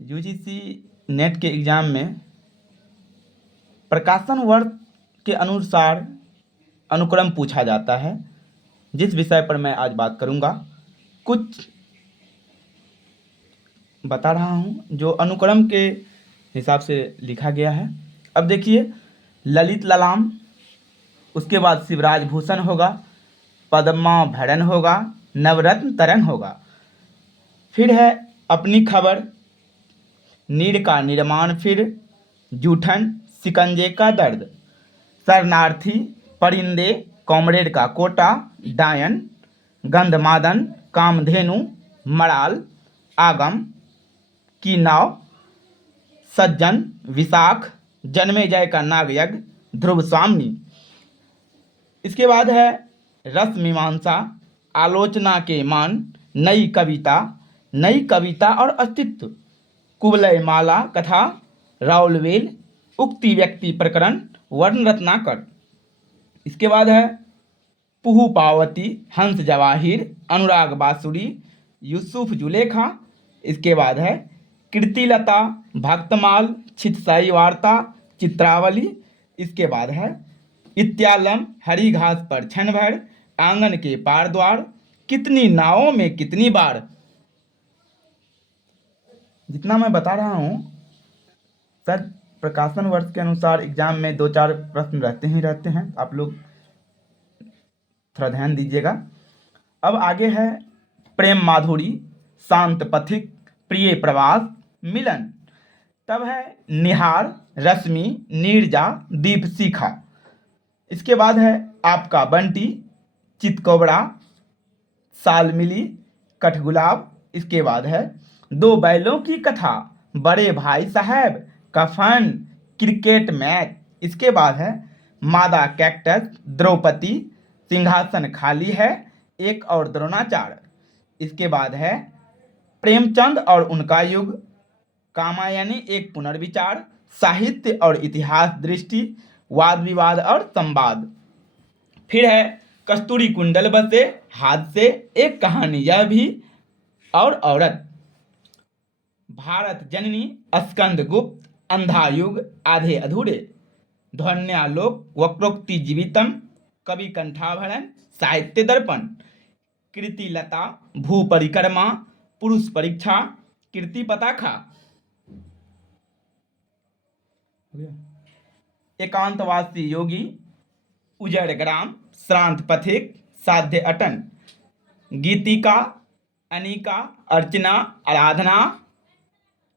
UGC net के exam में प्रकाशन वर्ष के अनुसार अनुक्रम पूछा जाता है, जिस विषय पर मैं आज बात करूंगा। कुछ बता रहा हूं जो अनुक्रम के हिसाब से लिखा गया है। अब देखिए, ललित ललाम, उसके बाद शिवराज भूषण होगा, पद्मा भरण होगा, नवरत्न तरंग होगा। फिर है अपनी खबर, नीड़ का निर्माण, फिर जूठन, शिकंजे का दर्द, शरणार्थी, परिंदे, कॉमरेड का कोटा, डायन, गंधमादन, कामधेनु, मराल, आगम की नाव, सज्जन, विशाख, जन्मेजय का नागयज्ञ, ध्रुव स्वामिनी। इसके बाद है रस मीमांसा, आलोचना के मान, नई कविता और अस्तित्व, कुवलय माला कथा, राउलवेल, उक्ति व्यक्ति प्रकरण, वर्ण रत्नाकर। इसके बाद है पुहु पावती, हंस जवाहिर, अनुराग बासुरी, यूसुफ जुलेखा। इसके बाद है कीर्तिलता, भक्तमाल, छितसाई वार्ता, चित्रावली। इसके बाद है इत्यालम, हरी घास पर क्षण भर, आंगन के पार द्वार, कितनी नावों में कितनी बार। जितना मैं बता रहा हूँ सर, प्रकाशन वर्ष के अनुसार एग्जाम में 2-4 प्रश्न रहते हैं। आप लोग थोड़ा ध्यान दीजिएगा। अब आगे है प्रेम माधुरी, शांत पथिक, प्रिय प्रवास, मिलन। तब है निहार, रश्मि, नीरजा, दीप शिखा। इसके बाद है आपका बंटी, चितकौबड़ा, साल मिली, कठगुलाब। इसके बाद है दो बैलों की कथा, बड़े भाई साहब, कफन, क्रिकेट मैच। इसके बाद है मादा कैक्टस, द्रौपदी, सिंहासन खाली है, एक और द्रोणाचार्य। इसके बाद है प्रेमचंद और उनका युग, कामायनी एक पुनर्विचार, साहित्य और इतिहास दृष्टि, वाद विवाद और संवाद। फिर है कस्तूरी कुंडल बसे, हाथ से एक कहानी यह भी, और औरत, भारत जननी, स्कंद गुप्त, अंधा युग, आधे अधूरे, ध्वन्यालोक, वक्रोक्ति जीवितम, कवि कंठाभरण, साहित्य दर्पण, कीर्तिलता, भू परिक्रमा, पुरुष परीक्षा, कीर्ति पताखा, एकांतवासी योगी, उजड़ ग्राम, श्रांत पथिक, साध्य अटन, गीतिका, अनिका, अर्चना, आराधना,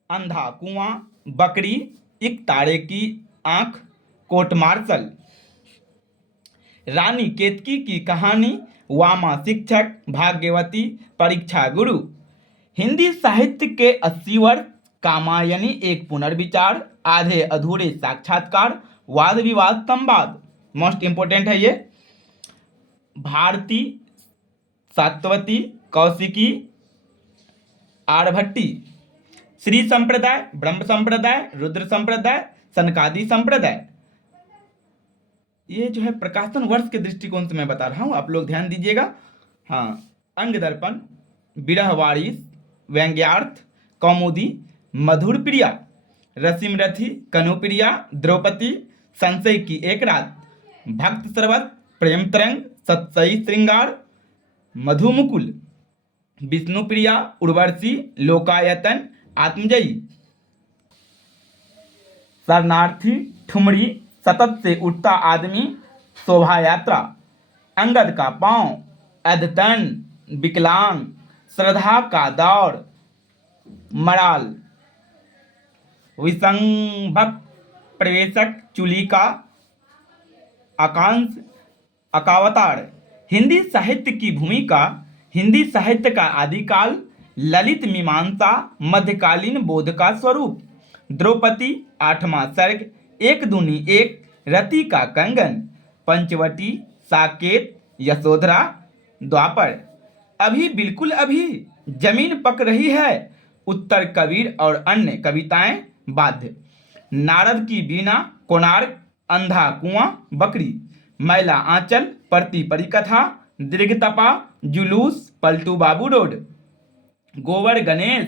अंधा कुआं, बकरी, एक तारे की आंख, कोर्ट मार्शल, रानी केतकी की कहानी, वामा शिक्षक, भाग्यवती, परीक्षा गुरु। हिंदी साहित्य के 80 वर्ष, कामायनी एक पुनर्विचार, आधे अधूरे साक्षात्कार, वाद विवाद संवाद। मोस्ट इंपोर्टेंट है ये। भारती, सात्वती, कौशिकी, आरभट्टी, श्री संप्रदाय, ब्रह्म संप्रदाय, रुद्र संप्रदाय, सनकादि संप्रदाय। ये जो है प्रकाशन वर्ष के दृष्टिकोण से मैं बता रहा हूँ, आप लोग ध्यान दीजिएगा। हाँ, अंग दर्पण, विरह वारिस, व्यंग्यार्थ, कौमुदी, मधुर प्रिया, रसिमरथी, कनुप्रिया, द्रौपदी, संशय की एक रात, भक्त सर्वत, प्रेम तरंग, सत्सई श्रृंगार, मधुमुकुल, विष्णुप्रिया, उर्वशी, लोकायतन, आत्मजयी, शरणार्थी, ठुमरी, सतत से उठता आदमी, शोभा यात्रा, अंगद का पांव, अद्यतन, विकलांग, श्रद्धा का दौर, मराल, विसंभक प्रवेशक, चुलिका, आकांक्ष, अकावतार। हिंदी साहित्य की भूमिका, हिंदी साहित्य का आदिकाल, ललित मीमांसा, मध्यकालीन बोध का स्वरूप, द्रौपदी, 8वां सर्ग, एक दूनी एक, रति का कंगन, पंचवटी, साकेत, यशोधरा, द्वापर, अभी बिल्कुल अभी, जमीन पक रही है, उत्तर कबीर और अन्य कविताएं, बाध्य, नारद की बीना, कोणार्क, अंधा कुआं, बकरी, मैला आंचल, परती परिकथा, दीर्घतपा, जुलूस, पलटू बाबू रोड, गोवर गणेश,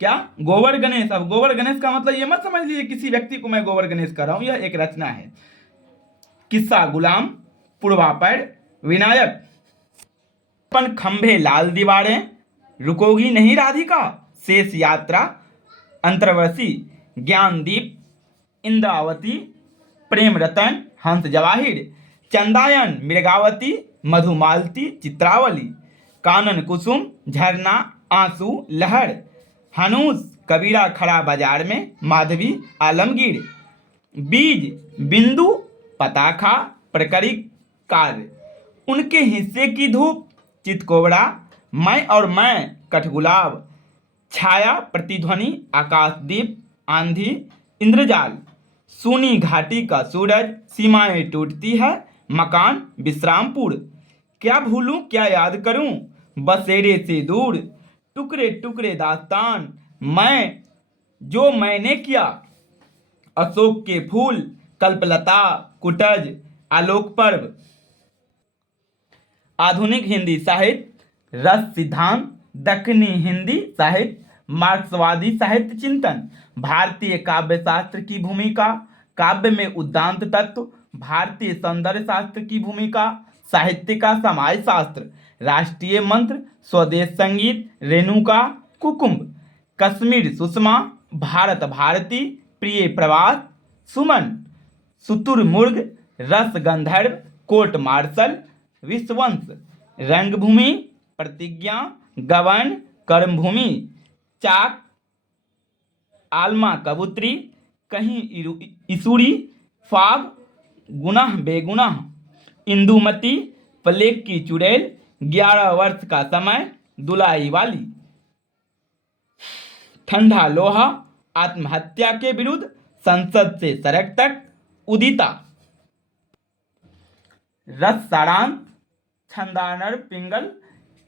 क्या? गोबर गणेश। अब गोबर गणेश का मतलब ये मत समझ लीजिए किसी व्यक्ति को मैं गोबर गणेश कर रहा हूं, यह एक रचना है। किस्सा गुलाम, पूर्वापैर, विनायक, पन खंभे लाल दीवारें, रुकोगी नहीं राधिका, शेष यात्रा, अंतर्वशी, ज्ञानदीप, इंद्रावती, प्रेम रतन, हंस जवाहिर, चंदायन, मृगावती, मधुमालती, चित्रावली, कानन कुसुम, झरना, आंसू, लहर, हनूस, कबीरा खड़ा बाजार में, माधवी, आलमगीर, बीज, बिंदु, पताखा, प्रकरिक कार्य, उनके हिस्से की धूप, चितकोबरा, मैं और मैं, कठगुलाब, छाया, प्रतिध्वनि, आकाशदीप, आंधी, इंद्रजाल, सूनी घाटी का सूरज, सीमाएं टूटती है, मकान, विश्रामपुर, क्या भूलूं क्या याद करूं, बसेरे से दूर, टुकड़े टुकड़े दास्तान, मैं, जो मैंने किया, अशोक के फूल, कल्पलता, कुटज, आलोक पर्व। आधुनिक हिंदी साहित्य, रस सिद्धांत, दक्षिणी हिंदी साहित्य, मार्क्सवादी साहित्य चिंतन, भारतीय काव्य शास्त्र की भूमिका, काव्य में उद्दांत तत्व, भारतीय सौंदर्य शास्त्र की भूमिका, साहित्य का समाज शास्त्र, राष्ट्रीय मंत्र, स्वदेश संगीत, रेणुका, कुकुम्भ, कश्मीर सुषमा, भारत भारती, प्रिय प्रवास, सुमन, शुतुरमुर्ग, रस गंधर्व, कोर्ट मार्शल, विश्ववंश, रंगभूमि, प्रतिज्ञा, गबन, कर्मभूमि, चाक, आलमा कबूतरी, कहीं इसूरी, फाग, गुनाह बेगुनाह, इंदुमती, प्लेग की चुड़ैल, 11 वर्ष का समय, दुलाई वाली, ठंडा लोहा, आत्महत्या के विरुद्ध, संसद से सड़क तक, उदिता, रस सारांश, छंदानर पिंगल,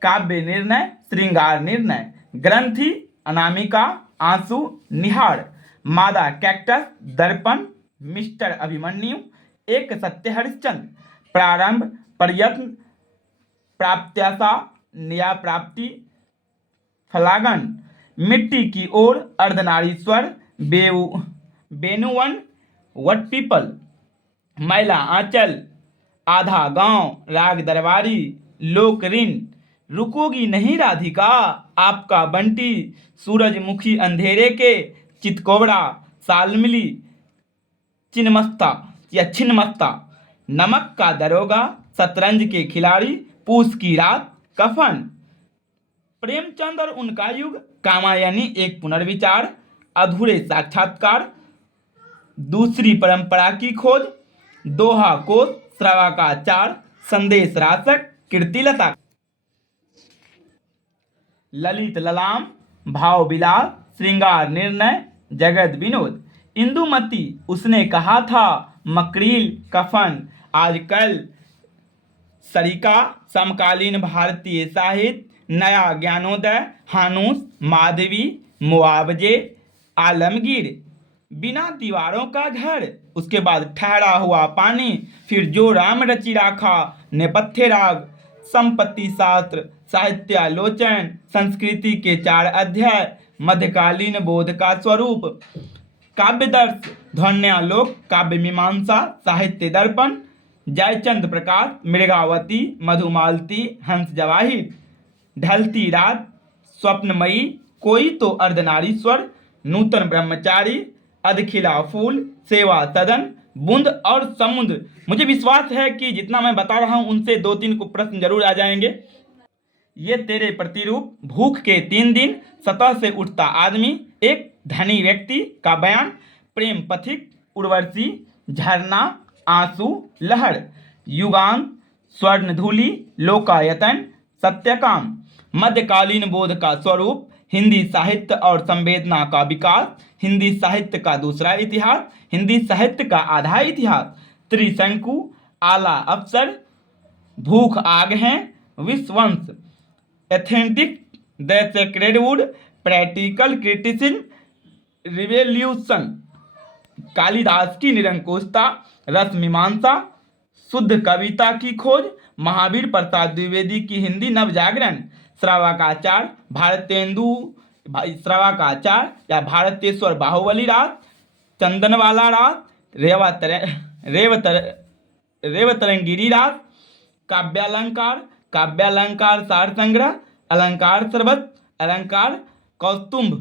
काव्य निर्णय, श्रृंगार निर्णय, ग्रंथि, अनामिका, आंसू, निहार, मादा कैक्टस, दर्पण, मिस्टर अभिमन्यु, एक सत्य हरिश्चंद्र, प्रारंभ, प्रयत्न, प्राप्त्याशा, न्याय प्राप्ति, फलागन, मिट्टी की ओर, अर्धनारीश्वर, बेनुवन, वट पीपल, मैला आंचल, आधा गांव, राग दरबारी, लोक ऋण, रुकोगी नहीं राधिका, आपका बंटी, सूरजमुखी अंधेरे के, चितकोबरा, सालमिली, चिन्मस्ता या छिन्मस्ता, नमक का दरोगा, शतरंज के खिलाड़ी, पूस की रात, कफन, प्रेमचंद और उनका युग, कामायनी एक पुनर्विचार, अधूरे साक्षात्कार, दूसरी परंपरा की खोज, दोहा कोश, श्रवाकाचार, संदेश राशक, कीर्तिलता, ललित ललाम, भाव विलास, श्रृंगार निर्णय, जगत विनोद, इंदुमती, उसने कहा था, मकरील, कफन, आजकल, सरिका, समकालीन भारतीय साहित्य, नया ज्ञानोदय, हानूस, माधवी, मुआवजे, आलमगीर, बिना दीवारों का घर, उसके बाद ठहरा हुआ पानी, फिर जो राम रचि राखा, नेपथ्य राग, संपत्ति शास्त्र, साहित्यालोचन, संस्कृति के 4 अध्याय, मध्यकालीन बोध का स्वरूप, काव्यदर्श, ध्वन्यालोक, काव्य मीमांसा, साहित्य दर्पण, जयचंद प्रकाश, मृगावती, मधुमालती, हंस जवाहिर, ढलती रात, स्वप्नमयी, कोई तो अर्धनारीश्वर, नूतन ब्रह्मचारी, अधखिला फूल, सेवा सदन, बूंद और समुद्र। मुझे विश्वास है कि जितना मैं बता रहा हूं उनसे 2-3 को प्रश्न जरूर आ जाएंगे। ये तेरे प्रतिरूप, भूख के 3 दिन, सतह से उठता आदमी, एक धनी व्यक्ति का बयान, प्रेम पथिक, उर्वशी, झरना, आंसू, लहर, युगांत, स्वर्ण धूलि, लोकायतन, सत्यकाम, मध्यकालीन बोध का स्वरूप, हिंदी साहित्य और संवेदना का विकास, हिंदी साहित्य का दूसरा इतिहास, हिंदी साहित्य का आधा इतिहास, त्रिशंकु, आला अफसर, भूख आग हैं, विश्ववंश, authentic, the sacred wood, practical criticism, revolution, Kalidas की निरंकुशता, रस मीमांसा, शुद्ध कविता की खोज, महावीर प्रसाद द्विवेदी की हिंदी नवजागरण, श्रवाकाचार, भारतेंदु भाई श्रवा का आचार या भारतेश्वर बाहुबली रात, चंदनवाला रात, रेवतरंगिरी रात, काव्यालंकार, काव्यालंकार सार संग्रह, अलंकार सरबत, अलंकार कौस्तुभ,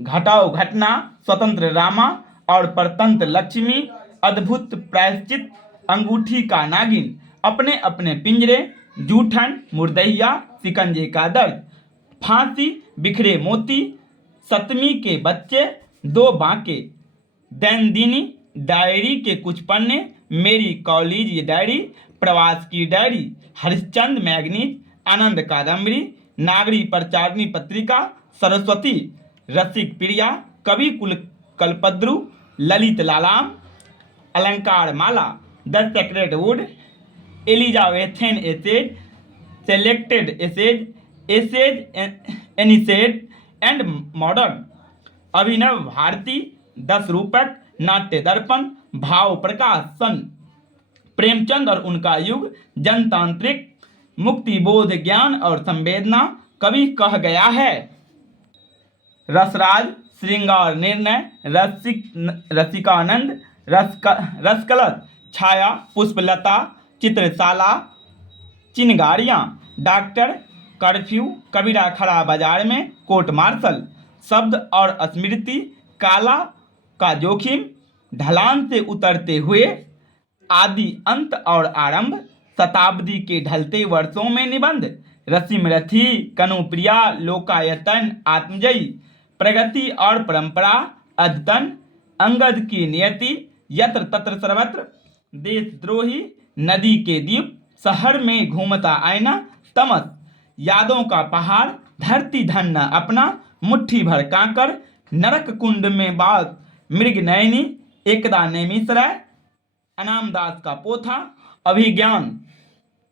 घटाओ घटना, स्वतंत्र रामा और परतंत्र लक्ष्मी, अद्भुत प्रायश्चित, अंगूठी का नागिन, अपने अपने पिंजरे, जूठन, मुर्दैया, शिकंजे का दर्द, फांसी, बिखरे मोती, सतमी के बच्चे, दो बांके, दैनंदिनी, डायरी के कुछ पन्ने, मेरी कॉलेज डायरी, प्रवास की डायरी, हरिश्चंद्र मैगनीज, आनंद कादम्बरी, नागरी प्रचारणी पत्रिका, सरस्वती, रसिक प्रिया, कवि कुल कल्पद्रु, ललित लालाम, अलंकार माला, the sacred wood, Elizabethan essays, selected essays, essays ancient and modern, Abhinav Bharati, 10 रूपक, नाट्य दर्पण, भाव प्रकाश सन, प्रेमचंद और उनका युग, जनतांत्रिक, मुक्ति बोध ज्ञान और संवेदना, कवि कह गया है, रसराज, श्रृंगार निर्णय, रसिकानंद, रसकलश, छाया, पुष्पलता, चित्रशाला, चिनगारियाँ, डॉक्टर, कर्फ्यू, कबीरा खड़ा बाजार में, कोर्ट मार्शल, शब्द और स्मृति, काला का जोखिम, ढलान से उतरते हुए, आदि अंत और आरंभ, शताब्दी के ढलते वर्षों में निबंध, रसिम रथी, कनुप्रिया, लोकायतन, आत्मजयी, प्रगति और परंपरा, अद्यतन, अंगद की नियति, यत्र तत्र सर्वत्र, देशद्रोही, नदी के द्वीप, शहर में घूमता आईना, तमस, यादों का पहाड़, धरती धन न अपना, मुट्ठी भर कांकर, नरक कुंड में बात, मृग नयनी, एकदा नेमिसराय, अनामदास का पोथा, अभिज्ञान।